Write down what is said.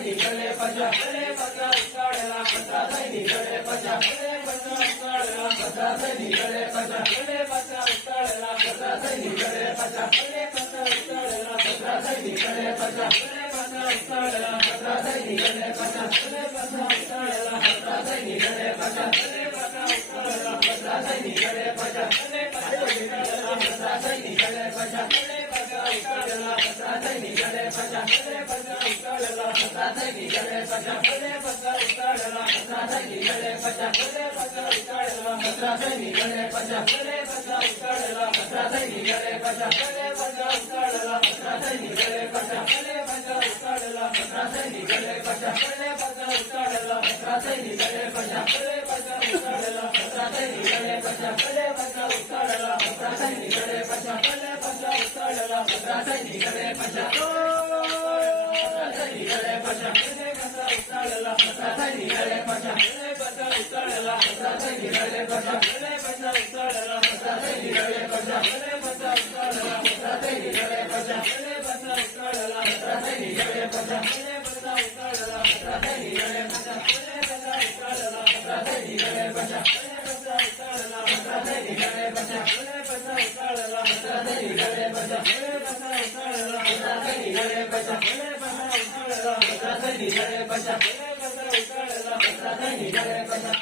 निघाले पचा भले पचा उताळला पचा निघाले पचा भले पचा उताळला पचा निघाले पचा भले पचा उताळला पचा निघाले पचा भले पचा उताळला पचा निघाले पचा भले पचा उताळला पचा निघाले पचा भले पचा उताळला पचा निघाले पचा भले पचा उताळला पचा निघाले पचा भले पचा उताळला पचा निघाले पचा भले पचा उताळला पचा निघाले पचा भले पचा उताळला पचा निघाले पचा भले पचा उताळला पचा निघाले पचा भले पचा उताळला पचा निघाले पचा भले पचा उताळला पचा निघाले पचा भले पचा उताळला पचा निघाले पचा भले पचा उताळला पचा निघाले पचा भले पचा उताळला पचा निघाले पचा भले पचा उताळला पचा निघाले पचा भले पचा उताळला पचा निघाले पचा भले पचा उताळला पचा निघाले पचा निघाले पचा भले पचा उताळला पचा निघाले पचा भले पचा उताळला पचा निघाले पचा भले पचा उताळला पचा निघाले पचा भले पचा उताळला पचा निघाले पचा भले पचा उताळला पचा निघाले पचा भले पचा उताळला पचा निघाले पचा भले पचा उताळला पचा निघाले पचा भले पचा उताळला पचा निघाले पचा भले पचा उताळला पचा निघाले पचा भले पचा उताळला पचा निघाले पचा भले पचा उताळला पचा निघाले पचा भले पचा उताळला पचा निघाले पचा